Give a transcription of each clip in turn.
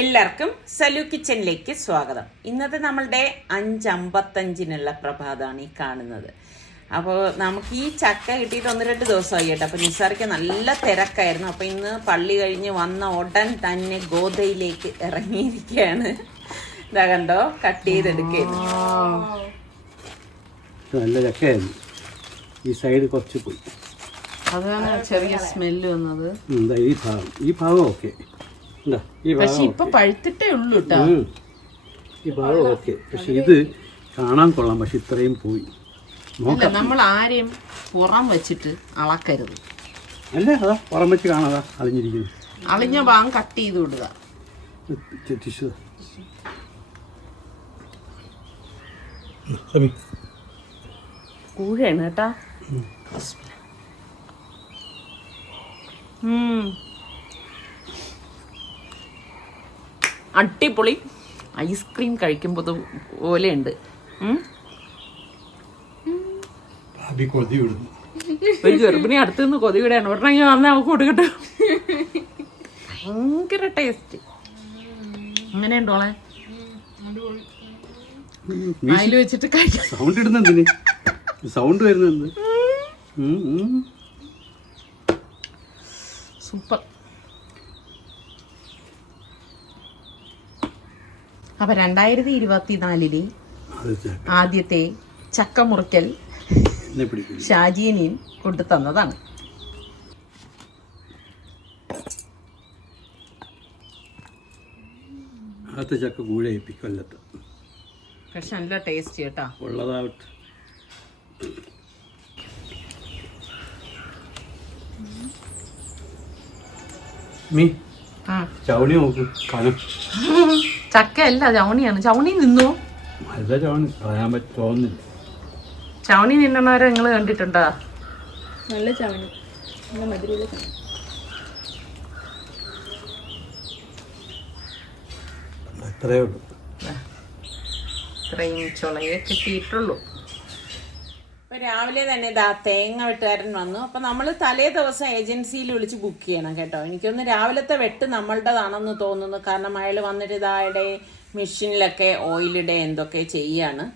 എല്ലാവർക്കും സലു കിച്ചണിലേക്ക് സ്വാഗതം. ഇന്നത്തെ നമ്മളുടെ 5:55 പ്രഭാതമാണ് ഈ കാണുന്നത്. അപ്പോൾ നമുക്ക് ഈ ചക്ക കിട്ടിയിട്ട് 1-2 ദിവസമായി കേട്ടോ. അപ്പോൾ നിസാറിക്ക് നല്ല തിരക്കായിരുന്നു. അപ്പോൾ ഇന്ന് പള്ളി കഴിഞ്ഞ് വന്ന ഉടൻ തന്നെ ഗോതയിലേക്ക് ഇറങ്ങിയിരിക്കുകയാണ്. ഇതാ കണ്ടോ, കട്ട് ചെയ്തെടുക്കുന്നു. നല്ല ചക്കയായിരുന്നു. ഈ സൈഡ് കുറച്ച് പോയി, അതാണ് ചെറിയ സ്മെല്ല് വന്നത്. ഈ ഭാഗം ഓക്കെ, പക്ഷെ ഇപ്പൊ പഴുത്തിട്ടേ ഉള്ളൂ കേട്ടോ. ഈ ഭാഗം ഓക്കെ, പക്ഷെ ഇത് കാണാൻ കൊള്ളാം, പക്ഷെ ഇത്രയും പോയി. നമ്മൾ ആരെയും പുറം വെച്ചിട്ട് അളക്കരുത്. അല്ല, അതാ പുറം വെച്ച് കാണാതാ അളിഞ്ഞിരിക്കുന്നു. അളിഞ്ഞ ഭാഗം കട്ട് ചെയ്ത് വിടുക. കൂഴയാണ് കേട്ടാ. അടിപൊളി ഐസ്ക്രീം കഴിക്കുമ്പോൾ പോലെയുണ്ട്. ഒരു ഗർഭിണി അടുത്ത് നിന്ന് കൊതി വിടാണ്. ഒരെണ്ണം വന്നാൽ അവൾക്ക് കൊടുക്കട്ടെ. ഭയങ്കര ടേസ്റ്റ്. അങ്ങനെയുണ്ടോളെ അതിൽ വെച്ചിട്ട് കഴിക്കാം. സൗണ്ട് ഇടുന്നെന്തിന്? സൗണ്ട് വരുന്നത് സൂപ്പർ. അപ്പൊ 2024 ആദ്യത്തെ ചക്ക മുറിക്കൽ ഷാജീനിയും കൊണ്ടു തന്നതാണ്. ചക്ക കൂഴയിപ്പിക്കൊല്ലത്ത്, പക്ഷെ നല്ല ടേസ്റ്റ് കേട്ടാ. ഉള്ളതാവട്ടെ. ചവണി നോക്ക്, കനം. ചക്ക അല്ല, ചവണിയാണ്. ചവണി നിന്നു. നല്ല ചവണി പറയാൻ പറ്റുന്നില്ല. ചവണി നിന്നവരെ നിങ്ങൾ കണ്ടിട്ടുണ്ടോ? നല്ല ചവണി, നല്ല മധുരമുള്ള ചവണി. അത്രേ ഉള്ളൂ. ഇത്രയും ചുളയെ കിട്ടിയിട്ടുള്ളൂ. രാവിലെ തന്നെ തേങ്ങ വെട്ടുകാരൻ വന്നു. അപ്പം നമ്മൾ തലേ ദിവസം ഏജൻസിയിൽ വിളിച്ച് ബുക്ക് ചെയ്യണം കേട്ടോ. എനിക്കൊന്ന് രാവിലത്തെ വെട്ട് നമ്മളുടേതാണെന്ന് തോന്നുന്നു. കാരണം അയാൾ വന്നിട്ട് ഇതായുടെ മെഷീനിലൊക്കെ ഓയിലിടെ എന്തൊക്കെ ചെയ്യാണ്.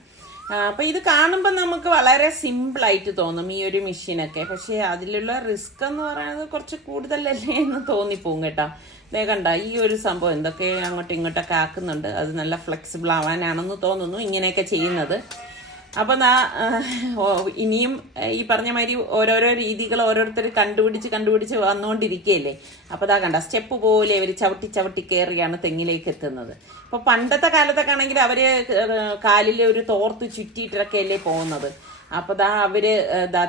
അപ്പം ഇത് കാണുമ്പോൾ നമുക്ക് വളരെ സിമ്പിളായിട്ട് തോന്നും ഈ ഒരു മെഷീനൊക്കെ. പക്ഷേ അതിലുള്ള റിസ്ക് എന്ന് പറയുന്നത് കുറച്ച് കൂടുതലല്ലേ എന്ന് തോന്നിപ്പോവും കേട്ടോ. ഇതേ കണ്ട, ഈ ഒരു സംഭവം എന്തൊക്കെ അങ്ങോട്ടും ഇങ്ങോട്ടൊക്കെ ആക്കുന്നുണ്ട്. അത് നല്ല ഫ്ലെക്സിബിൾ ആവാനാണെന്ന് തോന്നുന്നു ഇങ്ങനെയൊക്കെ ചെയ്യുന്നത്. അപ്പം ഇനിയും ഈ പറഞ്ഞ മാതിരി ഓരോരോ രീതികൾ ഓരോരുത്തർ കണ്ടുപിടിച്ച് വന്നുകൊണ്ടിരിക്കുകയല്ലേ. അപ്പോൾ അതാ കണ്ട, സ്റ്റെപ്പ് പോലെ അവർ ചവിട്ടി കയറിയാണ് തെങ്ങിലേക്ക് എത്തുന്നത്. ഇപ്പോൾ പണ്ടത്തെ കാലത്തൊക്കെ ആണെങ്കിൽ അവർ കാലിൽ ഒരു തോർത്ത് ചുറ്റിയിട്ടൊക്കെയല്ലേ പോകുന്നത്. അപ്പോൾ അവർ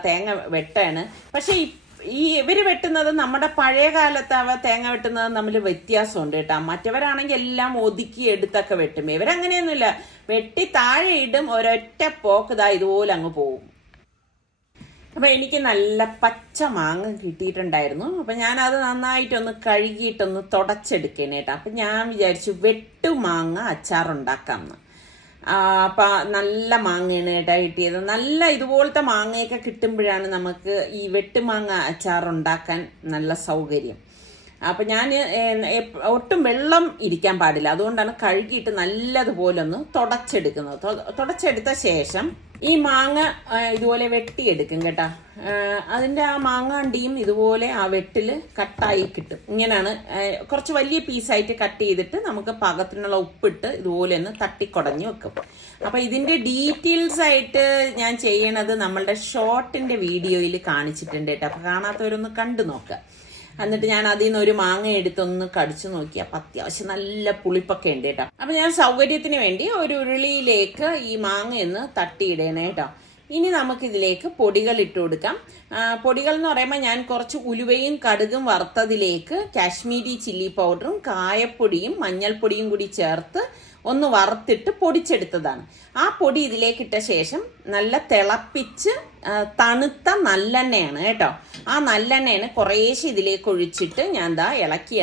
തേങ്ങ വെട്ടാണ്. പക്ഷേ ഇവര് വെട്ടുന്നത് നമ്മുടെ പഴയ കാലത്ത് തേങ്ങ വെട്ടുന്നത് തമ്മിൽ വ്യത്യാസമുണ്ട് കേട്ടോ. മറ്റവരാണെങ്കിൽ എല്ലാം ഒതുക്കി എടുത്തൊക്കെ വെട്ടും. ഇവരങ്ങനെയൊന്നുമില്ല, വെട്ടി താഴെ ഇടും, ഒരൊറ്റ പോക്ക് ഇതുപോലെ അങ്ങ് പോകും. അപ്പം എനിക്ക് നല്ല പച്ച മാങ്ങ കിട്ടിയിട്ടുണ്ടായിരുന്നു. അപ്പം ഞാനത് നന്നായിട്ടൊന്ന് കഴുകിയിട്ടൊന്ന് തുടച്ചെടുക്കേനെ കേട്ടോ. അപ്പം ഞാൻ വിചാരിച്ചു വെട്ടുമാങ്ങ അച്ചാറുണ്ടാക്കാമെന്ന്. അപ്പം നല്ല മാങ്ങയാണ് കേട്ടോ കിട്ടിയത്. നല്ല ഇതുപോലത്തെ മാങ്ങയൊക്കെ കിട്ടുമ്പോഴാണ് നമുക്ക് ഈ വെട്ടുമാങ്ങ അച്ചാറുണ്ടാക്കാൻ നല്ല സൗകര്യം. അപ്പം ഞാൻ ഒട്ടും വെള്ളം ഇരിക്കാൻ പാടില്ല, അതുകൊണ്ടാണ് കഴുകിയിട്ട് നല്ലതുപോലെ ഒന്ന് തുടച്ചെടുക്കുന്നത്. തുടച്ചെടുത്ത ശേഷം ഈ മാങ്ങ ഇതുപോലെ വെട്ടിയെടുക്കും കേട്ടോ. അതിൻ്റെ ആ മാങ്ങാണ്ടിയും ഇതുപോലെ ആ വെട്ടിൽ കട്ടായി കിട്ടും. ഇങ്ങനെയാണ് കുറച്ച് വലിയ പീസായിട്ട് കട്ട് ചെയ്തിട്ട് നമുക്ക് പാകത്തിനുള്ള ഉപ്പിട്ട് ഇതുപോലെ ഒന്ന് തട്ടിക്കുടഞ്ഞ് വെക്കും. അപ്പം ഇതിൻ്റെ ഡീറ്റെയിൽസ് ആയിട്ട് ഞാൻ ചെയ്യണത് നമ്മളുടെ ഷോർട്ടിൻ്റെ വീഡിയോയിൽ കാണിച്ചിട്ടുണ്ട് കേട്ടോ. അപ്പം കാണാത്തവരൊന്ന് കണ്ടു നോക്കുക. എന്നിട്ട് ഞാൻ അതിൽ നിന്ന് ഒരു മാങ്ങ എടുത്തൊന്ന് കടിച്ചു നോക്കി. അപ്പം അത്യാവശ്യം നല്ല പുളിപ്പൊക്കെ ഉണ്ട് കേട്ടോ. അപ്പം ഞാൻ സൗകര്യത്തിന് വേണ്ടി ഒരു ഉരുളിയിലേക്ക് ഈ മാങ്ങയൊന്ന് തട്ടിയിടണേ കേട്ടോ. ഇനി നമുക്കിതിലേക്ക് പൊടികൾ ഇട്ട് കൊടുക്കാം. പൊടികൾ എന്ന് പറയുമ്പോൾ ഞാൻ കുറച്ച് ഉലുവയും കടുകും വറുത്തതിലേക്ക് കാശ്മീരി ചില്ലി പൗഡറും കായപ്പൊടിയും മഞ്ഞൾപ്പൊടിയും കൂടി ചേർത്ത് ഒന്ന് വറുത്തിട്ട് പൊടിച്ചെടുത്തതാണ്. ആ പൊടി ഇതിലേക്കിട്ട ശേഷം നല്ല തിളപ്പിച്ച് തണുത്ത നല്ലെണ്ണയാണ് കേട്ടോ. ആ നല്ലെണ്ണയാണ് കുറേശ്ശെ ഇതിലേക്ക് ഒഴിച്ചിട്ട് ഞാൻ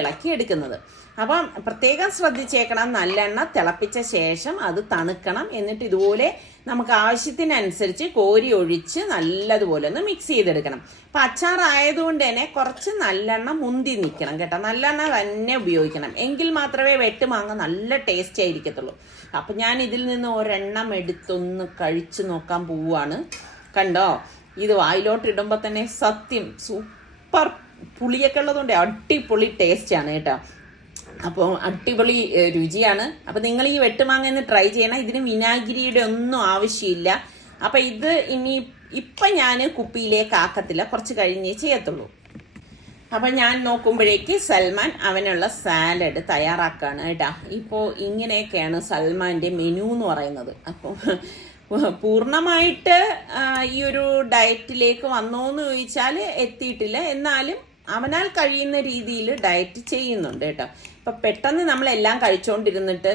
ഇളക്കി എടുക്കുന്നത്. അപ്പം പ്രത്യേകം ശ്രദ്ധിച്ചേക്കണം, നല്ലെണ്ണ തിളപ്പിച്ച ശേഷം അത് തണുക്കണം. എന്നിട്ട് ഇതുപോലെ നമുക്ക് ആവശ്യത്തിനനുസരിച്ച് കോരി ഒഴിച്ച് നല്ലതുപോലെ ഒന്ന് മിക്സ് ചെയ്തെടുക്കണം. അപ്പം അച്ചാറായതുകൊണ്ട് തന്നെ കുറച്ച് നല്ലെണ്ണ മുന്തി നിൽക്കണം കേട്ടോ. നല്ലെണ്ണ തന്നെ ഉപയോഗിക്കണം, എങ്കിൽ മാത്രമേ വെട്ടുമാങ്ങ നല്ല ടേസ്റ്റ് ആയിരിക്കത്തുള്ളൂ. അപ്പം ഞാൻ ഇതിൽ നിന്ന് ഒരെണ്ണം എടുത്തൊന്ന് കഴിച്ച് നോക്കാൻ പോവുകയാണ്. കണ്ടോ, ഇത് വായിലോട്ട് ഇടുമ്പോൾ തന്നെ സത്യം സൂപ്പർ പുളിയൊക്കെ ഉള്ളതുകൊണ്ട് അടിപൊളി ടേസ്റ്റാണ് കേട്ടോ. അപ്പോൾ അടിപൊളി രുചിയാണ്. അപ്പം നിങ്ങൾ ഈ വെട്ടുമാങ്ങ ട്രൈ ചെയ്യണം. ഇതിന് വിനാഗിരിയുടെ ഒന്നും ആവശ്യമില്ല. അപ്പം ഇത് ഇപ്പം ഞാൻ കുപ്പിയിലേക്ക് ആക്കത്തില്ല, കുറച്ച് കഴിഞ്ഞേ ചെയ്യത്തുള്ളൂ. അപ്പം ഞാൻ നോക്കുമ്പോഴേക്ക് സൽമാൻ അവനുള്ള സാലഡ് തയ്യാറാക്കുകയാണ് കേട്ടോ. ഇപ്പോൾ ഇങ്ങനെയൊക്കെയാണ് സൽമാൻ്റെ മെനു എന്ന് പറയുന്നത്. അപ്പോൾ പൂർണ്ണമായിട്ട് ഈ ഒരു ഡയറ്റിലേക്ക് വന്നോന്ന് ചോദിച്ചാൽ എത്തിയിട്ടില്ല, എന്നാലും അവനാൽ കഴിയുന്ന രീതിയിൽ ഡയറ്റ് ചെയ്യുന്നുണ്ട് കേട്ടോ. ഇപ്പം പെട്ടെന്ന് നമ്മളെല്ലാം കഴിച്ചുകൊണ്ടിരുന്നിട്ട്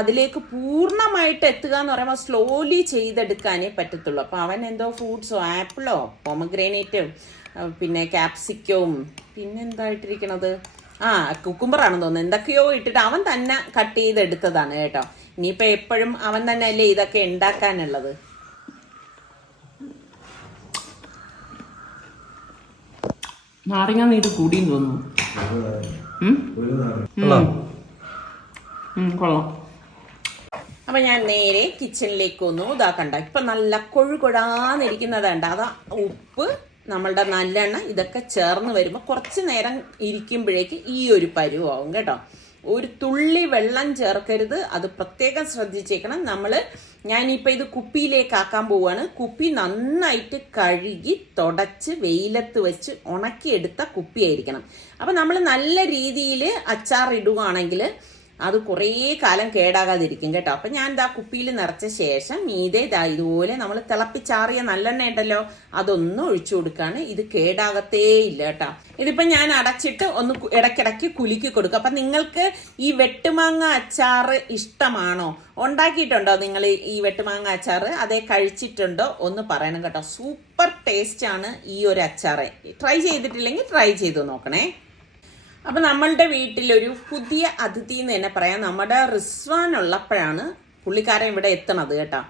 അതിലേക്ക് പൂർണ്ണമായിട്ട് എത്തുക എന്ന് പറയുമ്പോൾ സ്ലോലി ചെയ്തെടുക്കാനേ പറ്റത്തുള്ളൂ. അപ്പം അവൻ എന്തോ ഫ്രൂട്ട്സോ ആപ്പിളോ പൊമഗ്രാനേറ്റും പിന്നെ ക്യാപ്സിക്കവും പിന്നെന്തായിട്ടിരിക്കണത് കുക്കുംബറാണെന്ന് തോന്നുന്നു, എന്തൊക്കെയോ ഇട്ടിട്ട് അവൻ തന്നെ കട്ട് ചെയ്തെടുത്തതാണ് കേട്ടോ. ഇനിയിപ്പോൾ എപ്പോഴും അവൻ തന്നെ അല്ലേ ഇതൊക്കെ ഉണ്ടാക്കാനുള്ളത്. നാരങ്ങ നീര് കൂടിയും തോന്നുന്നു. കൊള്ളാം. അപ്പൊ ഞാൻ നേരെ കിച്ചണിലേക്ക് വന്നു. ഇതാക്കണ്ട, ഇപ്പൊ നല്ല കൊഴുകൊഴാന്നിരിക്കുന്നതുണ്ട്. അതാ ഉപ്പ്, നമ്മളുടെ നല്ലെണ്ണ ഇതൊക്കെ ചേർന്ന് വരുമ്പോൾ കുറച്ച് നേരം ഇരിക്കുമ്പോഴേക്ക് ഈ ഒരു പരുവാകും കേട്ടോ. ഒരു തുള്ളി വെള്ളം ചേർക്കരുത്, അത് പ്രത്യേകം ശ്രദ്ധിച്ചേക്കണം. ഞാനിപ്പോൾ ഇത് കുപ്പിയിലേക്ക് ആക്കാൻ പോവുകയാണ്. കുപ്പി നന്നായിട്ട് കഴുകി തുടച്ച് വെയിലത്ത് വെച്ച് ഉണക്കിയെടുത്ത കുപ്പിയായിരിക്കണം. അപ്പം നമ്മൾ നല്ല രീതിയിൽ അച്ചാർ ഇടുകയാണെങ്കിൽ അത് കുറേ കാലം കേടാകാതിരിക്കും കേട്ടോ. അപ്പം ഞാൻ കുപ്പിയിൽ നിറച്ച ശേഷം മീതെ ഇതുപോലെ നമ്മൾ തിളപ്പിച്ചാറിയ നല്ലെണ്ണ ഉണ്ടല്ലോ അതൊന്നും ഒഴിച്ചു കൊടുക്കുകയാണ്. ഇത് കേടാകത്തേ ഇല്ല കേട്ടോ. ഇതിപ്പം ഞാൻ അടച്ചിട്ട് ഒന്ന് ഇടയ്ക്കിടയ്ക്ക് കുലുക്കി കൊടുക്കും. അപ്പം നിങ്ങൾക്ക് ഈ വെട്ടുമാങ്ങ അച്ചാർ ഇഷ്ടമാണോ? ഉണ്ടാക്കിയിട്ടുണ്ടോ നിങ്ങൾ ഈ വെട്ടുമാങ്ങ അച്ചാർ? അതേ കഴിച്ചിട്ടുണ്ടോ ഒന്ന് പറയണം കേട്ടോ. സൂപ്പർ ടേസ്റ്റാണ് ഈ ഒരു അച്ചാറ്. ട്രൈ ചെയ്തിട്ടില്ലെങ്കിൽ ട്രൈ ചെയ്ത് നോക്കണേ. അപ്പം നമ്മളുടെ വീട്ടിലൊരു പുതിയ അതിഥി എന്ന് തന്നെ പറയാം. നമ്മുടെ റിസ്വാൻ ഉള്ളപ്പോഴാണ് പുള്ളിക്കാരൻ ഇവിടെ എത്തണത് കേട്ടോ.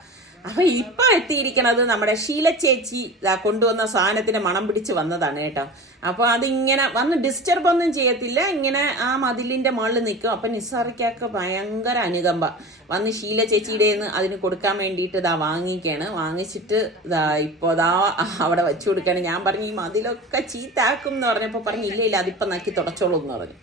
അപ്പം ഇപ്പം എത്തിയിരിക്കണത് നമ്മുടെ ഷീല ചേച്ചി കൊണ്ടുവന്ന സാധനത്തിന് മണം പിടിച്ച് വന്നതാണ് കേട്ടോ. അപ്പോൾ അതിങ്ങനെ വന്ന് ഡിസ്റ്റർബ് ഒന്നും ചെയ്യത്തില്ല, ഇങ്ങനെ ആ മതിലിൻ്റെ മുകളിൽ നിൽക്കും. അപ്പം നിസ്സാറിക്കൊക്കെ ഭയങ്കര അനുകമ്പ വന്ന് ഷീല ചേച്ചിയുടെ അതിന് കൊടുക്കാൻ വേണ്ടിയിട്ട് വാങ്ങിക്കുകയാണ്. വാങ്ങിച്ചിട്ട് ഇപ്പോൾ അവിടെ വെച്ചു കൊടുക്കുകയാണ്. ഞാൻ പറഞ്ഞു ഈ മതിലൊക്കെ ചീത്താക്കും എന്ന് പറഞ്ഞപ്പോൾ പറഞ്ഞു ഇല്ല അതിപ്പം നക്കി തുടച്ചോളൂ എന്ന് പറഞ്ഞു.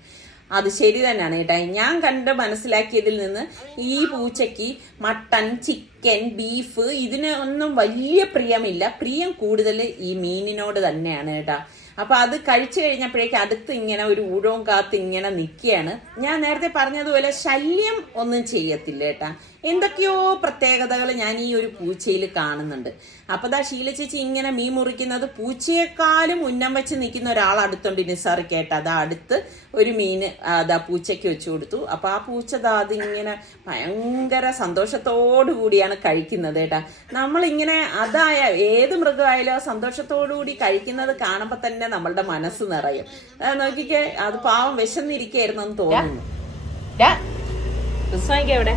അത് ശരി തന്നെയാണ് കേട്ടോ. ഞാൻ കണ്ട് മനസ്സിലാക്കിയതിൽ നിന്ന് ഈ പൂച്ചയ്ക്ക് മട്ടൺ, ചിക്കൻ, ബീഫ് ഇതിന് ഒന്നും വലിയ പ്രിയമില്ല. പ്രിയം കൂടുതൽ ഈ മീനിനോട് തന്നെയാണ് കേട്ടോ. അപ്പം അത് കഴിച്ചു കഴിഞ്ഞപ്പോഴേക്ക് അടുത്ത് ഇങ്ങനെ ഒരു ഊഴവും കാത്ത് ഇങ്ങനെ നിൽക്കുകയാണ്. ഞാൻ നേരത്തെ പറഞ്ഞതുപോലെ ശല്യം ഒന്നും ചെയ്യത്തില്ല കേട്ടാ. എന്തൊക്കെയോ പ്രത്യേകതകൾ ഞാൻ ഈ ഒരു പൂച്ചയിൽ കാണുന്നുണ്ട്. അപ്പം ഷീല ചേച്ചി ഇങ്ങനെ മീൻ മുറിക്കുന്നത് പൂച്ചയെക്കാളും ഉന്നം വെച്ച് നിൽക്കുന്ന ഒരാൾ അടുത്തുണ്ട് നിസാറ് കേട്ട. അടുത്ത് ഒരു മീൻ പൂച്ചയ്ക്ക് വെച്ചു കൊടുത്തു. അപ്പം ആ പൂച്ച അതിങ്ങനെ ഭയങ്കര സന്തോഷത്തോടു കൂടിയാണ് കഴിക്കുന്നത് കേട്ടാ. നമ്മളിങ്ങനെ ഏത് മൃഗമായാലും സന്തോഷത്തോടു കൂടി കഴിക്കുന്നത് കാണുമ്പോൾ തന്നെ നമ്മളുടെ മനസ്സ് നിറയും. നോക്കിക്കേ, അത് പാവം വിശന്നിരിക്കായിരുന്നു എന്ന് തോന്നുന്നു. എവിടെ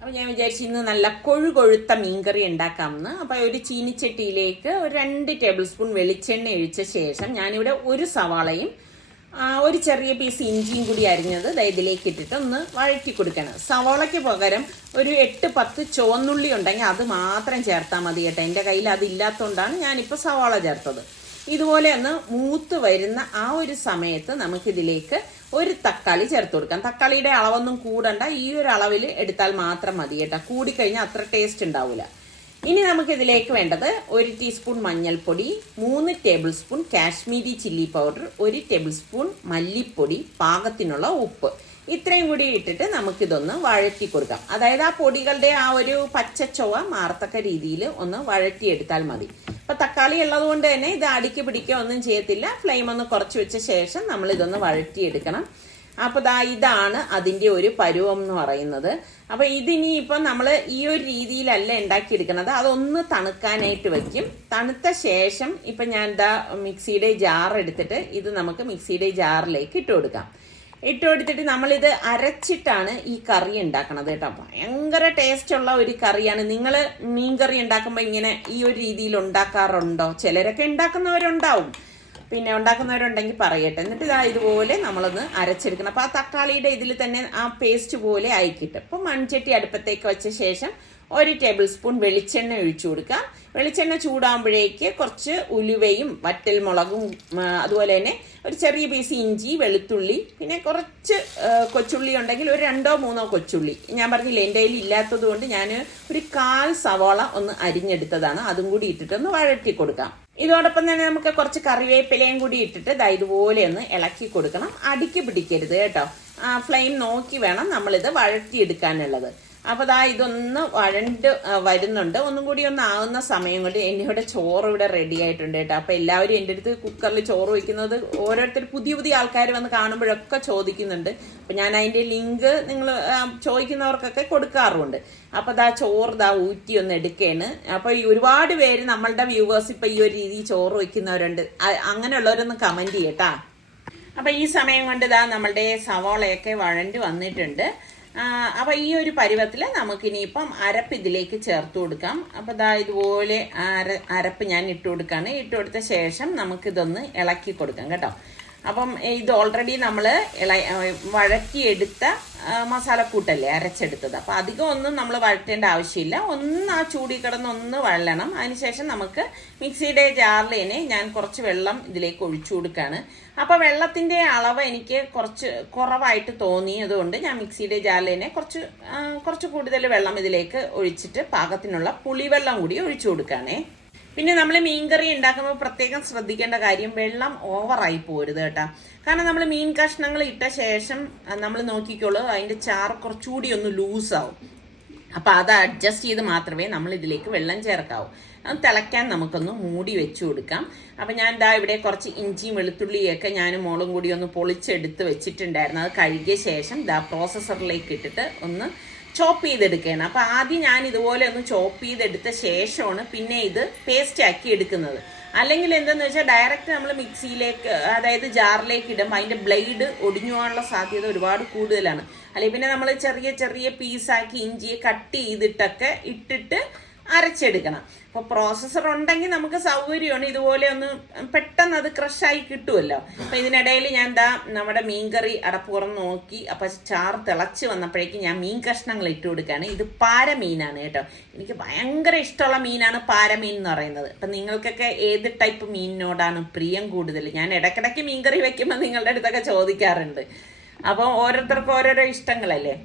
അപ്പം ഞാൻ വിചാരിച്ചു ഇന്ന് നല്ല കൊഴുകൊഴുത്ത മീൻകറി ഉണ്ടാക്കാമെന്ന്. അപ്പം ഒരു ചീനിച്ചട്ടിയിലേക്ക് ഒരു 2 ടേബിൾ സ്പൂൺ വെളിച്ചെണ്ണ ഒഴിച്ച ശേഷം ഞാനിവിടെ ഒരു സവാളയും ഒരു ചെറിയ പീസ് ഇഞ്ചിയും കൂടി അരിഞ്ഞത് ഇതിലേക്ക് ഇട്ടിട്ട് ഒന്ന് വഴറ്റി കൊടുക്കണം. സവാളയ്ക്ക് പകരം ഒരു 8-10 ചുവന്നുള്ളി ഉണ്ടെങ്കിൽ അത് മാത്രം ചേർത്താൽ മതി കേട്ടോ. എൻ്റെ കയ്യിൽ അതില്ലാത്തതുകൊണ്ടാണ് ഞാനിപ്പോൾ സവാള ചേർത്തത്. ഇതുപോലെ ഒന്ന് മൂത്ത് വരുന്ന ആ ഒരു സമയത്ത് നമുക്കിതിലേക്ക് ഒരു തക്കാളി ചേർത്ത് കൊടുക്കാം. തക്കാളിയുടെ അളവൊന്നും കൂടണ്ട, ഈ ഒരു അളവിൽ എടുത്താൽ മാത്രം മതി കേട്ടോ. കൂടിക്കഴിഞ്ഞാൽ അത്ര ടേസ്റ്റ് ഉണ്ടാവില്ല. ഇനി നമുക്കിതിലേക്ക് വേണ്ടത് 1 ടീസ്പൂൺ മഞ്ഞൾപ്പൊടി, 3 table spoon Kashmiri chilli powder, 1 table spoon മല്ലിപ്പൊടി, പാകത്തിനുള്ള ഉപ്പ്, ഇത്രയും കൂടി ഇട്ടിട്ട് നമുക്കിതൊന്ന് വഴറ്റി കൊടുക്കാം. അതായത് ആ പൊടികളുടെ ആ ഒരു പച്ചച്ചൊവ മാറത്തക്ക രീതിയിൽ ഒന്ന് വഴറ്റിയെടുത്താൽ മതി. അപ്പം തക്കാളി ഉള്ളത് കൊണ്ട് തന്നെ ഇത് അടിക്ക് പിടിക്കുക ഒന്നും ചെയ്യത്തില്ല. ഫ്ലെയിം ഒന്ന് കുറച്ച് വെച്ച ശേഷം നമ്മൾ ഇതൊന്ന് വഴറ്റിയെടുക്കണം. അപ്പോൾ ഇതാണ് അതിൻ്റെ ഒരു പരുവം എന്ന് പറയുന്നത്. അപ്പോൾ ഇതിനി ഇപ്പം നമ്മൾ ഈ ഒരു രീതിയിലല്ല ഉണ്ടാക്കിയെടുക്കുന്നത്, അതൊന്ന് തണുക്കാനായിട്ട് വെക്കും. തണുത്ത ശേഷം ഇപ്പം ഞാൻ മിക്സിയുടെ ജാർ എടുത്തിട്ട് ഇത് നമുക്ക് മിക്സിയുടെ ജാറിലേക്ക് ഇട്ട് കൊടുക്കാം. ഇട്ട് കൊടുത്തിട്ട് നമ്മളിത് അരച്ചിട്ടാണ് ഈ കറി ഉണ്ടാക്കണത് കേട്ടോ. ഭയങ്കര ടേസ്റ്റുള്ള ഒരു കറിയാണ്. നിങ്ങൾ മീൻ കറി ഉണ്ടാക്കുമ്പോൾ ഇങ്ങനെ ഈ ഒരു രീതിയിൽ ഉണ്ടാക്കാറുണ്ടോ? ചിലരൊക്കെ ഉണ്ടാക്കുന്നവരുണ്ടാവും, പിന്നെ ഉണ്ടാക്കുന്നവരുണ്ടെങ്കിൽ പറയട്ടെ. എന്നിട്ട് ഇതുപോലെ നമ്മളൊന്ന് അരച്ചെടുക്കണം. അപ്പോൾ ആ തക്കാളിയുടെ ഇതിൽ തന്നെ ആ പേസ്റ്റ് പോലെ ആയിക്കിട്ടും. അപ്പോൾ മൺചട്ടി അടുപ്പത്തേക്ക് വെച്ച ശേഷം 1 ടേബിൾ സ്പൂൺ വെളിച്ചെണ്ണ ഒഴിച്ചു കൊടുക്കാം. വെളിച്ചെണ്ണ ചൂടാകുമ്പോഴേക്ക് കുറച്ച് ഉലുവയും വറ്റൽ മുളകും അതുപോലെ തന്നെ ഒരു ചെറിയ പീസ് ഇഞ്ചി, വെളുത്തുള്ളി, പിന്നെ കുറച്ച് കൊച്ചുള്ളി ഉണ്ടെങ്കിൽ ഒരു 2-3 കൊച്ചുള്ളി. ഞാൻ പറഞ്ഞില്ലേ എൻ്റെ കയ്യിൽ ഇല്ലാത്തത് കൊണ്ട് ഞാൻ ഒരു 1/4 സവാള ഒന്ന് അരിഞ്ഞെടുത്തതാണ്. അതും കൂടി ഇട്ടിട്ട് ഒന്ന് വഴറ്റി കൊടുക്കാം. ഇതോടൊപ്പം തന്നെ നമുക്ക് കുറച്ച് കറിവേപ്പിലയും കൂടി ഇട്ടിട്ട് ഇതുപോലെ ഒന്ന് ഇളക്കി കൊടുക്കണം. അടിക്ക് പിടിക്കരുത് കേട്ടോ. ഫ്ലെയിം നോക്കി വേണം നമ്മളിത് വഴറ്റിയെടുക്കാനുള്ളത്. അപ്പോൾ ഇതൊന്ന് വഴണ്ട് വരുന്നുണ്ട്. ഒന്നും കൂടി ഒന്ന് ആവുന്ന സമയം കൊണ്ട് എൻ്റെ ഇവിടെ ചോറ് ഇവിടെ റെഡി ആയിട്ടുണ്ട് കേട്ടോ. അപ്പോൾ എല്ലാവരും എൻ്റെ അടുത്ത് കുക്കറിൽ ചോറ് വയ്ക്കുന്നത് ഓരോരുത്തർ പുതിയ ആൾക്കാർ വന്ന് കാണുമ്പോഴൊക്കെ ചോദിക്കുന്നുണ്ട്. അപ്പോൾ ഞാൻ അതിൻ്റെ ലിങ്ക് നിങ്ങൾ ചോദിക്കുന്നവർക്കൊക്കെ കൊടുക്കാറുമുണ്ട്. അപ്പോൾ ചോറ് ഊറ്റി ഒന്ന് എടുക്കുകയാണ്. അപ്പോൾ ഒരുപാട് പേര് നമ്മളുടെ വ്യൂവേഴ്സ് ഇപ്പോൾ ഈ ഒരു രീതിയിൽ ചോറ് വയ്ക്കുന്നവരുണ്ട്. അങ്ങനെയുള്ളവരൊന്ന് കമൻറ്റ് ചെയ്യട്ടാ. അപ്പോൾ ഈ സമയം കൊണ്ട് നമ്മളുടെ സവാളയൊക്കെ വഴണ്ട് വന്നിട്ടുണ്ട്. അപ്പോൾ ഈ ഒരു പരുവത്തിൽ നമുക്കിനിയിപ്പം അരപ്പ് ഇതിലേക്ക് ചേർത്ത് കൊടുക്കാം. അപ്പോൾ ഇതുപോലെ അരപ്പ് ഞാൻ ഇട്ട് കൊടുക്കുകയാണ്. ഇട്ട് കൊടുത്ത ശേഷം നമുക്കിതൊന്ന് ഇളക്കി കൊടുക്കാം കേട്ടോ. അപ്പം ഇത് ഓൾറെഡി നമ്മൾ വഴറ്റിയെടുത്ത മസാലക്കൂട്ടല്ലേ അരച്ചെടുത്തത്. അപ്പോൾ അധികം ഒന്നും നമ്മൾ വഴറ്റേണ്ട ആവശ്യമില്ല. ഒന്ന് ആ ചൂടി കിടന്നൊന്ന് വഴലണം. അതിനുശേഷം നമുക്ക് മിക്സിയുടെ ജാറിൽ തന്നെ ഞാൻ കുറച്ച് വെള്ളം ഇതിലേക്ക് ഒഴിച്ചു കൊടുക്കുകയാണ്. അപ്പോൾ വെള്ളത്തിൻ്റെ അളവ് എനിക്ക് കുറച്ച് കുറവായിട്ട് തോന്നിയതുകൊണ്ട് ഞാൻ മിക്സിയുടെ ജാറിൽ തന്നെ കുറച്ച് കൂടുതൽ വെള്ളം ഇതിലേക്ക് ഒഴിച്ചിട്ട് പാകത്തിനുള്ള പുളിവെള്ളം കൂടി ഒഴിച്ചു കൊടുക്കുകയാണേ. പിന്നെ നമ്മൾ മീൻകറി ഉണ്ടാക്കുമ്പോൾ പ്രത്യേകം ശ്രദ്ധിക്കേണ്ട കാര്യം വെള്ളം ഓവറായി പോരുത് കേട്ടോ. കാരണം നമ്മൾ മീൻ കഷ്ണങ്ങൾ ഇട്ട ശേഷം നമ്മൾ നോക്കിക്കോളൂ, അതിൻ്റെ ചാറ് കുറച്ചുകൂടി ഒന്ന് ലൂസാവും. അപ്പോൾ അത് അഡ്ജസ്റ്റ് ചെയ്ത് മാത്രമേ നമ്മൾ ഇതിലേക്ക് വെള്ളം ചേർക്കാവൂ. അത് തിളയ്ക്കാൻ നമുക്കൊന്ന് മൂടി വെച്ചു കൊടുക്കാം. അപ്പം ഞാൻ ഇവിടെ കുറച്ച് ഇഞ്ചിയും വെളുത്തുള്ളിയൊക്കെ ഞാനും മോളും കൂടി ഒന്ന് പൊളിച്ചെടുത്ത് വെച്ചിട്ടുണ്ടായിരുന്നു. അത് കഴുകിയ ശേഷം പ്രോസസ്സറിലേക്ക് ഇട്ടിട്ട് ഒന്ന് ചോപ്പ് ചെയ്തെടുക്കുകയാണ്. അപ്പോൾ ആദ്യം ഞാൻ ഇതുപോലെ ഒന്ന് ചോപ്പ് ചെയ്തെടുത്ത ശേഷമാണ് പിന്നെ ഇത് പേസ്റ്റ് ആക്കി എടുക്കുന്നത്. അല്ലെങ്കിൽ എന്താണെന്ന് വെച്ചാൽ ഡയറക്റ്റ് നമ്മൾ മിക്സിയിലേക്ക് അതായത് ജാറിലേക്ക് ഇടുമ്പോൾ അതിൻ്റെ ബ്ലേഡ് ഒടിഞ്ഞു പോകാനുള്ള സാധ്യത ഒരുപാട് കൂടുതലാണ്. അല്ലെങ്കിൽ പിന്നെ നമ്മൾ ചെറിയ പീസാക്കി ഇഞ്ചിയെ കട്ട് ചെയ്തിട്ടൊക്കെ ഇട്ടിട്ട് അരച്ചെടുക്കണം. അപ്പോൾ പ്രോസസ്സർ ഉണ്ടെങ്കിൽ നമുക്ക് സൗകര്യമാണ്. ഇതുപോലെ ഒന്ന് പെട്ടെന്ന് അത് ക്രഷായി കിട്ടുമല്ലോ. അപ്പോൾ ഇതിനിടയിൽ ഞാൻ നമ്മുടെ മീൻകറി അടപ്പ് തുറന്ന് നോക്കി. അപ്പോൾ ചാറ് തിളച്ച് വന്നപ്പോഴേക്കും ഞാൻ മീൻ കഷ്ണങ്ങൾ ഇട്ട് കൊടുക്കുകയാണ്. ഇത് പാരമീനാണ് കേട്ടോ. എനിക്ക് ഭയങ്കര ഇഷ്ടമുള്ള മീനാണ് പാരമീൻ എന്ന് പറയുന്നത്. അപ്പം നിങ്ങൾക്കൊക്കെ ഏത് ടൈപ്പ് മീനിനോടാണ് പ്രിയം കൂടുതൽ? ഞാൻ ഇടയ്ക്കിടയ്ക്ക് മീൻകറി വെക്കുമ്പോൾ നിങ്ങളുടെ അടുത്തൊക്കെ ചോദിക്കാറുണ്ട്. അപ്പോൾ ഓരോരുത്തർക്കും ഓരോരോ ഇഷ്ടങ്ങളല്ലേ.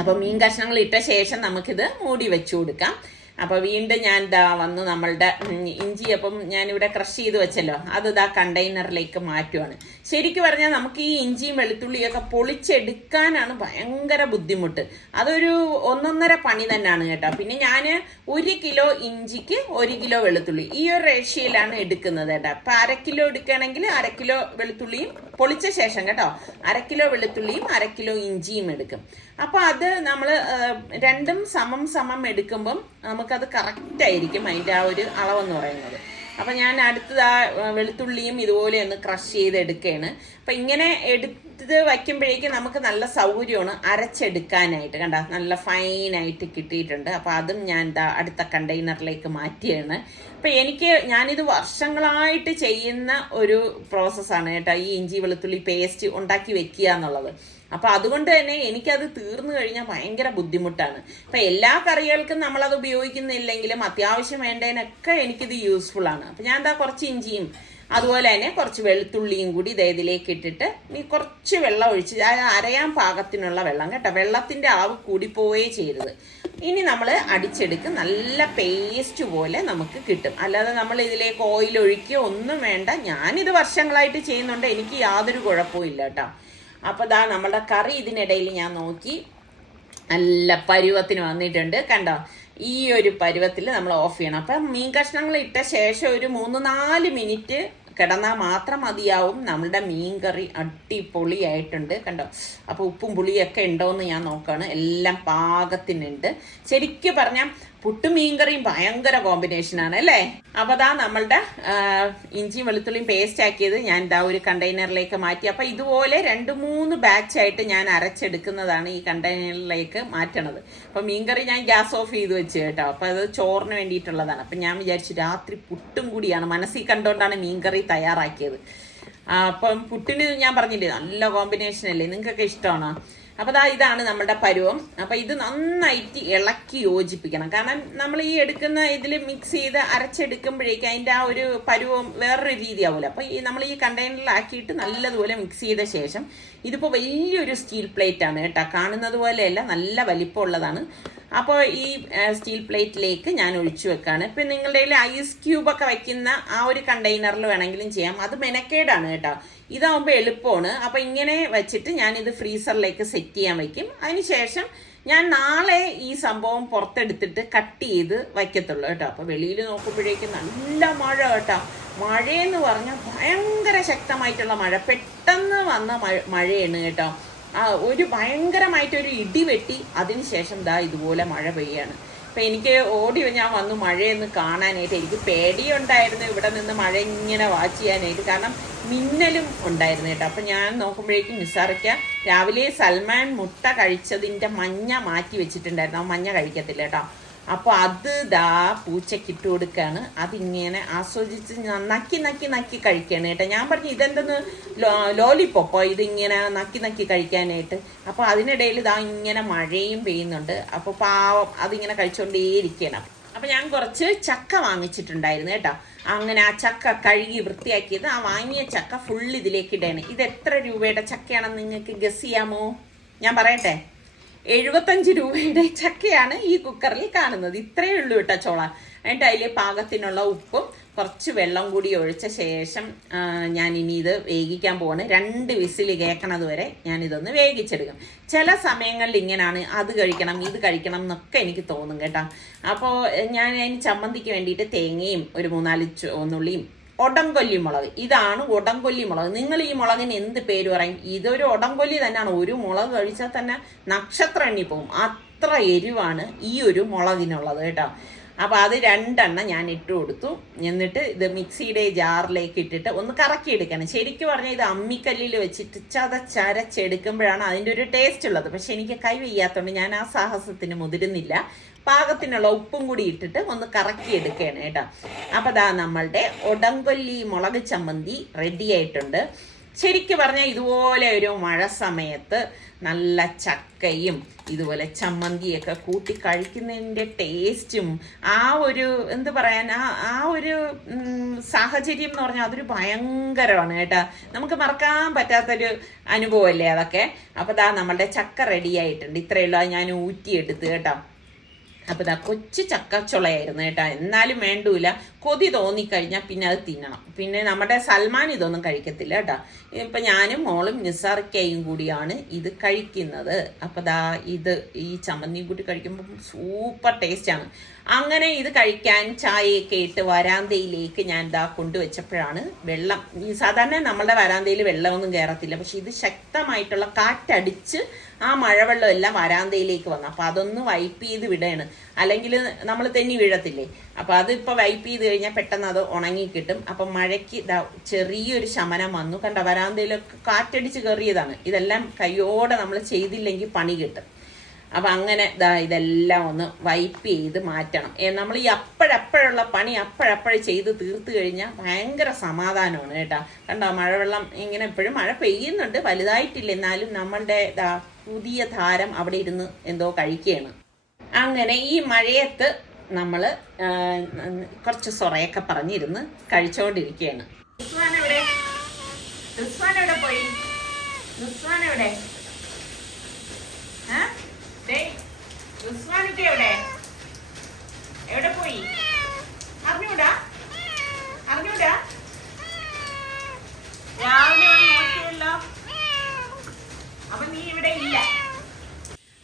അപ്പോൾ മീൻ കഷ്ണങ്ങൾ ഇട്ട ശേഷം നമുക്കിത് മൂടി വെച്ചു കൊടുക്കാം. അപ്പോൾ വീണ്ടും ഞാൻ വന്ന് നമ്മളുടെ ഇഞ്ചി അപ്പം ഞാനിവിടെ ക്രഷ് ചെയ്ത് വെച്ചല്ലോ, അത് കണ്ടെയ്നറിലേക്ക് മാറ്റുവാണ്. ശരിക്കും പറഞ്ഞാൽ നമുക്ക് ഈ ഇഞ്ചിയും വെളുത്തുള്ളിയൊക്കെ പൊളിച്ചെടുക്കാനാണ് ഭയങ്കര ബുദ്ധിമുട്ട്. അതൊരു 1.5 പണി തന്നെയാണ് കേട്ടോ. പിന്നെ ഞാൻ 1 കിലോ ഇഞ്ചിക്ക് 1 കിലോ വെളുത്തുള്ളി ഈ ഒരു റേഷ്യയിലാണ് എടുക്കുന്നത് കേട്ടോ. അപ്പം 1/2 കിലോ എടുക്കുകയാണെങ്കിൽ 1/2 കിലോ വെളുത്തുള്ളിയും പൊളിച്ച ശേഷം കേട്ടോ 1/2 കിലോ വെളുത്തുള്ളിയും 1/2 കിലോ ഇഞ്ചിയും എടുക്കും. അപ്പോൾ അത് നമ്മൾ രണ്ടും സമം എടുക്കുമ്പം നമുക്കത് കറക്റ്റ് ആയിരിക്കും അതിൻ്റെ ആ ഒരു അളവെന്ന് പറയുന്നത്. അപ്പം ഞാൻ അടുത്തത് വെളുത്തുള്ളിയും ഇതുപോലെ ഒന്ന് ക്രഷ് ചെയ്ത് എടുക്കുകയാണ്. അപ്പം ഇങ്ങനെ എടുത്ത് വയ്ക്കുമ്പോഴേക്കും നമുക്ക് നല്ല സൗകര്യമാണ് അരച്ചെടുക്കാനായിട്ട്. കണ്ട നല്ല ഫൈനായിട്ട് കിട്ടിയിട്ടുണ്ട്. അപ്പോൾ അതും ഞാൻ അടുത്ത കണ്ടെയ്നറിലേക്ക് മാറ്റിയാണ്. അപ്പം ഞാനിത് വർഷങ്ങളായിട്ട് ചെയ്യുന്ന ഒരു പ്രോസസ്സാണ് കേട്ടോ, ഈ ഇഞ്ചി വെളുത്തുള്ളി പേസ്റ്റ് ഉണ്ടാക്കി വെക്കുക എന്നുള്ളത്. അപ്പോൾ അതുകൊണ്ട് തന്നെ എനിക്കത് തീർന്നു കഴിഞ്ഞാൽ ഭയങ്കര ബുദ്ധിമുട്ടാണ്. അപ്പം എല്ലാ കറികൾക്കും നമ്മളത് ഉപയോഗിക്കുന്നില്ലെങ്കിലും അത്യാവശ്യം വേണ്ടതിനൊക്കെ എനിക്കിത് യൂസ്ഫുൾ ആണ്. അപ്പം ഞാൻ കുറച്ച് ഇഞ്ചിയും അതുപോലെ തന്നെ കുറച്ച് വെളുത്തുള്ളിയും കൂടി ഇതിലേക്ക് ഇട്ടിട്ട് ഇനി കുറച്ച് വെള്ളം ഒഴിച്ച് അരയാൻ പാകത്തിനുള്ള വെള്ളം കേട്ടോ. വെള്ളത്തിൻ്റെ അളവ് കൂടിപ്പോയേ ചെയ്യരുത്. ഇനി നമ്മൾ അടിച്ചെടുക്കും, നല്ല പേസ്റ്റ് പോലെ നമുക്ക് കിട്ടും. അല്ലാതെ നമ്മൾ ഇതിലേക്ക് ഓയിൽ ഒഴിക്കുകയോ ഒന്നും വേണ്ട. ഞാനിത് വർഷങ്ങളായിട്ട് ചെയ്യുന്നുണ്ട്, എനിക്ക് യാതൊരു കുഴപ്പവും ഇല്ല കേട്ടോ. അപ്പോൾ നമ്മളുടെ കറി ഇതിനിടയിൽ ഞാൻ നോക്കി നല്ല പരുവത്തിന് വന്നിട്ടുണ്ട്. കണ്ടോ, ഈ ഒരു പരുവത്തിൽ നമ്മൾ ഓഫ് ചെയ്യണം. അപ്പം മീൻ കഷ്ണങ്ങൾ ഇട്ട ശേഷം ഒരു 3-4 മിനിറ്റ് കിടന്നാൽ മാത്രം മതിയാവും. നമ്മളുടെ മീൻകറി അടിപൊളിയായിട്ടുണ്ട് കണ്ടോ. അപ്പോൾ ഉപ്പും പുളിയൊക്കെ ഉണ്ടോയെന്ന് ഞാൻ നോക്കുകയാണ്. എല്ലാം പാകത്തിനുണ്ട്. ശരിക്കും പറഞ്ഞാൽ പുട്ടും മീൻകറിയും ഭയങ്കര കോമ്പിനേഷനാണ് അല്ലേ. അപ്പോൾ അതാ നമ്മളുടെ ഇഞ്ചിയും വെളുത്തുള്ളിയും പേസ്റ്റ് ആക്കിയത് ഞാൻ ഇതാ ഒരു കണ്ടെയ്നറിലേക്ക് മാറ്റി. അപ്പോൾ ഇതുപോലെ 2-3 ബാച്ചായിട്ട് ഞാൻ അരച്ചെടുക്കുന്നതാണ് ഈ കണ്ടെയ്നറിലേക്ക് മാറ്റണത്. അപ്പോൾ മീൻകറി ഞാൻ ഗ്യാസ് ഓഫ് ചെയ്ത് വെച്ച് കേട്ടോ. അപ്പോൾ അത് ചോറിന് വേണ്ടിയിട്ടുള്ളതാണ്. അപ്പം ഞാൻ വിചാരിച്ചു രാത്രി പുട്ടും കൂടിയാണ് മനസ്സിൽ കണ്ടുകൊണ്ടാണ് മീൻകറി തയ്യാറാക്കിയത്. അപ്പം പുട്ടിന് ഞാൻ പറഞ്ഞില്ലേ നല്ല കോമ്പിനേഷൻ അല്ലേ, നിങ്ങൾക്കൊക്കെ ഇഷ്ടമാണോ? അപ്പോൾ ഇതാണ് നമ്മുടെ പരുവം. അപ്പോൾ ഇത് നന്നായിട്ട് ഇളക്കി യോജിപ്പിക്കണം. കാരണം നമ്മൾ ഈ എടുക്കുന്ന ഇതിൽ മിക്സ് ചെയ്ത് അരച്ചെടുക്കുമ്പോഴേക്കും അതിൻ്റെ ആ ഒരു പരുവം വേറൊരു രീതിയാവില്ല. അപ്പോൾ നമ്മൾ ഈ കണ്ടെയ്നറിലാക്കിയിട്ട് നല്ലതുപോലെ മിക്സ് ചെയ്ത ശേഷം, ഇതിപ്പോൾ വലിയൊരു സ്റ്റീൽ പ്ലേറ്റ് ആണ് കേട്ടോ, കാണുന്നത് പോലെയല്ല, നല്ല വലിപ്പമുള്ളതാണ്. അപ്പോൾ ഈ സ്റ്റീൽ പ്ലേറ്റിലേക്ക് ഞാൻ ഒഴിച്ചു വെക്കാണ്. ഇപ്പം നിങ്ങളുടെ കയ്യിൽ ഐസ് ക്യൂബൊക്കെ വയ്ക്കുന്ന ആ ഒരു കണ്ടെയ്നറിൽ വേണമെങ്കിലും ചെയ്യാം. അത് മെനക്കേടാണ് കേട്ടോ. ഇതാവുമ്പോൾ എളുപ്പമാണ്. അപ്പോൾ ഇങ്ങനെ വെച്ചിട്ട് ഞാനിത് ഫ്രീസറിലേക്ക് സെറ്റ് ചെയ്യാൻ വയ്ക്കും. അതിനുശേഷം ഞാൻ നാളെ ഈ സംഭവം പുറത്തെടുത്തിട്ട് കട്ട് ചെയ്ത് വയ്ക്കത്തുള്ളൂ കേട്ടോ. അപ്പോൾ വെളിയിൽ നോക്കുമ്പോഴേക്കും നല്ല മഴ കേട്ടോ. മഴയെന്ന് പറഞ്ഞാൽ ഭയങ്കര ശക്തമായിട്ടുള്ള മഴ, പെട്ടെന്ന് വന്ന മഴയാണ് കേട്ടോ. ഒരു ഭയങ്കരമായിട്ടൊരു ഇടി വെട്ടി അതിനുശേഷം ഇതുപോലെ മഴ പെയ്യാണ്. അപ്പം എനിക്ക് ഞാൻ വന്നു മഴയൊന്ന് കാണാനായിട്ട്. എനിക്ക് പേടിയുണ്ടായിരുന്നു ഇവിടെ നിന്ന് മഴ ഇങ്ങനെ വാച്ച് ചെയ്യാനായിട്ട്, കാരണം മിന്നലും ഉണ്ടായിരുന്നു കേട്ടോ. അപ്പം ഞാൻ നോക്കുമ്പോഴേക്കും നിസാറിക്ക രാവിലെ സൽമാൻ മുട്ട കഴിച്ചതിൻ്റെ മഞ്ഞ മാറ്റി വെച്ചിട്ടുണ്ടായിരുന്നു. ആ മഞ്ഞ കഴിക്കത്തില്ല കേട്ടോ. അപ്പോൾ അത് പൂച്ചയ്ക്ക് ഇട്ട് കൊടുക്കുകയാണ്. അതിങ്ങനെ ആസ്വദിച്ച് നക്കി നക്കി നക്കി കഴിക്കുകയാണ് കേട്ടോ. ഞാൻ പറഞ്ഞു ഇതെന്തെന്ന് ലോലിപ്പോപ്പോ ഇതിങ്ങനെ നക്കി നക്കി കഴിക്കാനായിട്ട്. അപ്പോൾ അതിനിടയിൽ ഇങ്ങനെ മഴയും പെയ്യുന്നുണ്ട്. അപ്പോൾ പാവം അതിങ്ങനെ കഴിച്ചുകൊണ്ടേയിരിക്കുകയാണ്. അപ്പോൾ ഞാൻ കുറച്ച് ചക്ക വാങ്ങിച്ചിട്ടുണ്ടായിരുന്നു കേട്ടോ. അങ്ങനെ ആ ചക്ക കഴുകി വൃത്തിയാക്കിയത്, ആ വാങ്ങിയ ചക്ക ഫുൾ ഇതിലേക്ക് ഇടയാണ്. ഇത് എത്ര രൂപയുടെ ചക്കയാണെന്ന് നിങ്ങൾക്ക് ഗസ് ചെയ്യാമോ? ഞാൻ പറയട്ടെ, 75 രൂപയുടെ ചക്കയാണ് ഈ കുക്കറിൽ കാണുന്നത്. ഇത്രയേ ഉള്ളൂ കേട്ടോ ചോള. എന്നിട്ട് അതിൽ പാകത്തിനുള്ള ഉപ്പും കുറച്ച് വെള്ളം കൂടി ഒഴിച്ച ശേഷം ഞാനിനി ഇത് വേവിക്കാൻ പോവാണ്. 2 വിസിൽ കേൾക്കണത് വരെ ഞാനിതൊന്ന് വേവിച്ചെടുക്കും. ചില സമയങ്ങളിൽ ഇങ്ങനെയാണ്, അത് കഴിക്കണം ഇത് കഴിക്കണം എന്നൊക്കെ എനിക്ക് തോന്നും കേട്ടോ. അപ്പോൾ ഞാൻ അതിന് ചമ്മന്തിക്ക് വേണ്ടിയിട്ട് തേങ്ങയും ഒരു 3-4 ചുവന്നുള്ളിയും ഒടംകൊല്ലി മുളക്, ഇതാണ് ഒടംകൊല്ലി മുളക്. നിങ്ങൾ ഈ മുളകിന് എന്ത് പേര് പറയും? ഇതൊരു ഒടംകൊല്ലി തന്നെയാണ്. ഒരു മുളക് കഴിച്ചാൽ തന്നെ നക്ഷത്രം എണ്ണി പോകും, അത്ര എരിവാണ് ഈ ഒരു മുളകിനുള്ളത് കേട്ടോ. അപ്പോൾ അത് 2 ഞാൻ ഇട്ട് കൊടുത്തു. എന്നിട്ട് ഇത് മിക്സിയുടെ ജാറിലേക്ക് ഇട്ടിട്ട് ഒന്ന് കറക്കിയെടുക്കണം. ശരിക്കും പറഞ്ഞാൽ ഇത് അമ്മിക്കല്ലിൽ വെച്ചിട്ട് ചതച്ചരച്ചെടുക്കുമ്പോഴാണ് അതിൻ്റെ ഒരു ടേസ്റ്റ് ഉള്ളത്. പക്ഷെ എനിക്ക് കൈ വയ്യാത്തതുകൊണ്ട് ഞാൻ ആ സാഹസത്തിന് മുതിരുന്നില്ല. പാകത്തിനുള്ള ഉപ്പും കൂടി ഇട്ടിട്ട് ഒന്ന് കറക്കിയെടുക്കുകയാണ് കേട്ടോ. അപ്പോൾ നമ്മളുടെ ഒടംകൊല്ലി മുളക് ചമ്മന്തി റെഡി ആയിട്ടുണ്ട്. ശരിക്കും പറഞ്ഞാൽ ഇതുപോലെ ഒരു മഴ സമയത്ത് നല്ല ചക്കയും ഇതുപോലെ ചമ്മന്തിയൊക്കെ കൂട്ടി കഴിക്കുന്നതിൻ്റെ ടേസ്റ്റും ആ ഒരു എന്ത് പറയാൻ ആ ഒരു സാഹചര്യം എന്ന് പറഞ്ഞാൽ അതൊരു ഭയങ്കരമാണ് കേട്ടോ. നമുക്ക് മറക്കാൻ പറ്റാത്തൊരു അനുഭവമല്ലേ അതൊക്കെ. അപ്പോൾ നമ്മളുടെ ചക്ക റെഡി ആയിട്ടുണ്ട്. ഇത്രയുള്ളൂ, അത് ഞാൻ ഊറ്റിയെടുത്ത് കേട്ടോ. അപ്പോൾ കൊച്ചു ചക്കച്ചുളയായിരുന്നു കേട്ടോ. എന്നാലും വേണ്ടൂല, കൊതി തോന്നിക്കഴിഞ്ഞാൽ പിന്നെ അത് തിന്നണം. പിന്നെ നമ്മുടെ സൽമാൻ ഇതൊന്നും കഴിക്കത്തില്ല കേട്ടോ. ഇപ്പം ഞാനും മോളും നിസാർക്കയും കൂടിയാണ് ഇത് കഴിക്കുന്നത്. അപ്പോൾ ഇത് ഈ ചമ്മന്തിയും കൂട്ടി കഴിക്കുമ്പോൾ സൂപ്പർ ടേസ്റ്റാണ്. അങ്ങനെ ഇത് കഴിക്കാൻ ചായയൊക്കെ ഇട്ട് വരാന്തയിലേക്ക് ഞാൻ കൊണ്ടുവച്ചപ്പോഴാണ് വെള്ളം, ഈ സാധാരണ നമ്മുടെ വരാന്തയിൽ വെള്ളമൊന്നും കയറത്തില്ല, പക്ഷെ ഇത് ശക്തമായിട്ടുള്ള കാറ്റടിച്ച് ആ മഴവെള്ളം എല്ലാം വരാന്തയിലേക്ക് വന്നു. അപ്പോൾ അതൊന്ന് വൈപ്പ് ചെയ്ത് വിടയാണ്, അല്ലെങ്കിൽ നമ്മൾ തെന്നി വീഴത്തില്ലേ. അപ്പോൾ അതിപ്പോൾ വൈപ്പ് ചെയ്ത് കഴിഞ്ഞാൽ പെട്ടെന്ന് അത് ഉണങ്ങി കിട്ടും. അപ്പം മഴയ്ക്ക് ചെറിയൊരു ശമനം വന്നു. കണ്ട, വരാന്തയിലൊക്കെ കാറ്റടിച്ച് കയറിയതാണ്. ഇതെല്ലാം കയ്യോടെ നമ്മൾ ചെയ്തില്ലെങ്കിൽ പണി കിട്ടും. അപ്പം അങ്ങനെ ഇതെല്ലാം ഒന്ന് വൈപ്പ് ചെയ്ത് മാറ്റണം. നമ്മൾ ഈ അപ്പോഴപ്പോഴുള്ള പണി അപ്പോഴപ്പോഴും ചെയ്ത് തീർത്ത് കഴിഞ്ഞാൽ ഭയങ്കര സമാധാനമാണ് കേട്ടോ. കണ്ടോ, മഴവെള്ളം ഇങ്ങനെ എപ്പോഴും മഴ പെയ്യുന്നുണ്ട്, വലുതായിട്ടില്ല. എന്നാലും നമ്മളുടെ പുതിയ താരം അവിടെ ഇരുന്ന് എന്തോ കഴിക്കുകയാണ്. അങ്ങനെ ഈ മഴയത്ത് നമ്മൾ കുറച്ച് സൊറയൊക്കെ പറഞ്ഞിരുന്ന് കഴിച്ചുകൊണ്ടിരിക്കുകയാണ്. റിസ്വാനെവിടെ പോയി? റിസ്വാനെവിടെ? റിസ്വാനൊക്കെ എവിടെ പോയി? അറിഞ്ഞൂടാ രാവിലെ നോക്കിയല്ലോ. അപ്പൊ നീ ഇവിടെ ഇല്ല.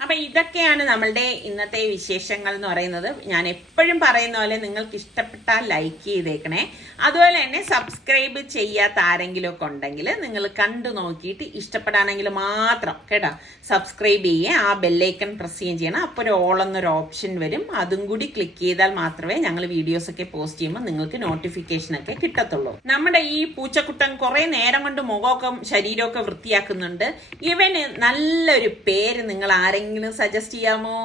അപ്പൊ അപ്പം ഇതൊക്കെയാണ് നമ്മളുടെ ഇന്നത്തെ വിശേഷങ്ങൾ എന്ന് പറയുന്നത്. ഞാൻ എപ്പോഴും പറയുന്ന പോലെ നിങ്ങൾക്ക് ഇഷ്ടപ്പെട്ടാൽ ലൈക്ക് ചെയ്തേക്കണേ. അതുപോലെ തന്നെ സബ്സ്ക്രൈബ് ചെയ്യാത്ത ആരെങ്കിലും ഒക്കെ ഉണ്ടെങ്കിൽ നിങ്ങൾ കണ്ടു നോക്കിയിട്ട് ഇഷ്ടപ്പെടാണെങ്കിൽ മാത്രം കേട്ടോ സബ്സ്ക്രൈബ് ചെയ്യുക. ആ ബെല്ലൈക്കൺ പ്രസ് ചെയ്യുകയും ചെയ്യണം. അപ്പോൾ ഒരു ഓൾ എന്നൊരു ഓപ്ഷൻ വരും. അതും കൂടി ക്ലിക്ക് ചെയ്താൽ മാത്രമേ ഞങ്ങൾ വീഡിയോസൊക്കെ പോസ്റ്റ് ചെയ്യുമ്പോൾ നിങ്ങൾക്ക് നോട്ടിഫിക്കേഷനൊക്കെ കിട്ടത്തുള്ളൂ. നമ്മുടെ ഈ പൂച്ചക്കുട്ടൻ കുറേ നേരം കൊണ്ട് മുഖമൊക്കെ ശരീരമൊക്കെ വൃത്തിയാക്കുന്നുണ്ട്. ഇവന് നല്ലൊരു പേര് നിങ്ങൾ ആരെങ്കിലും സജസ്റ്റ് ചെയ്യാമോ?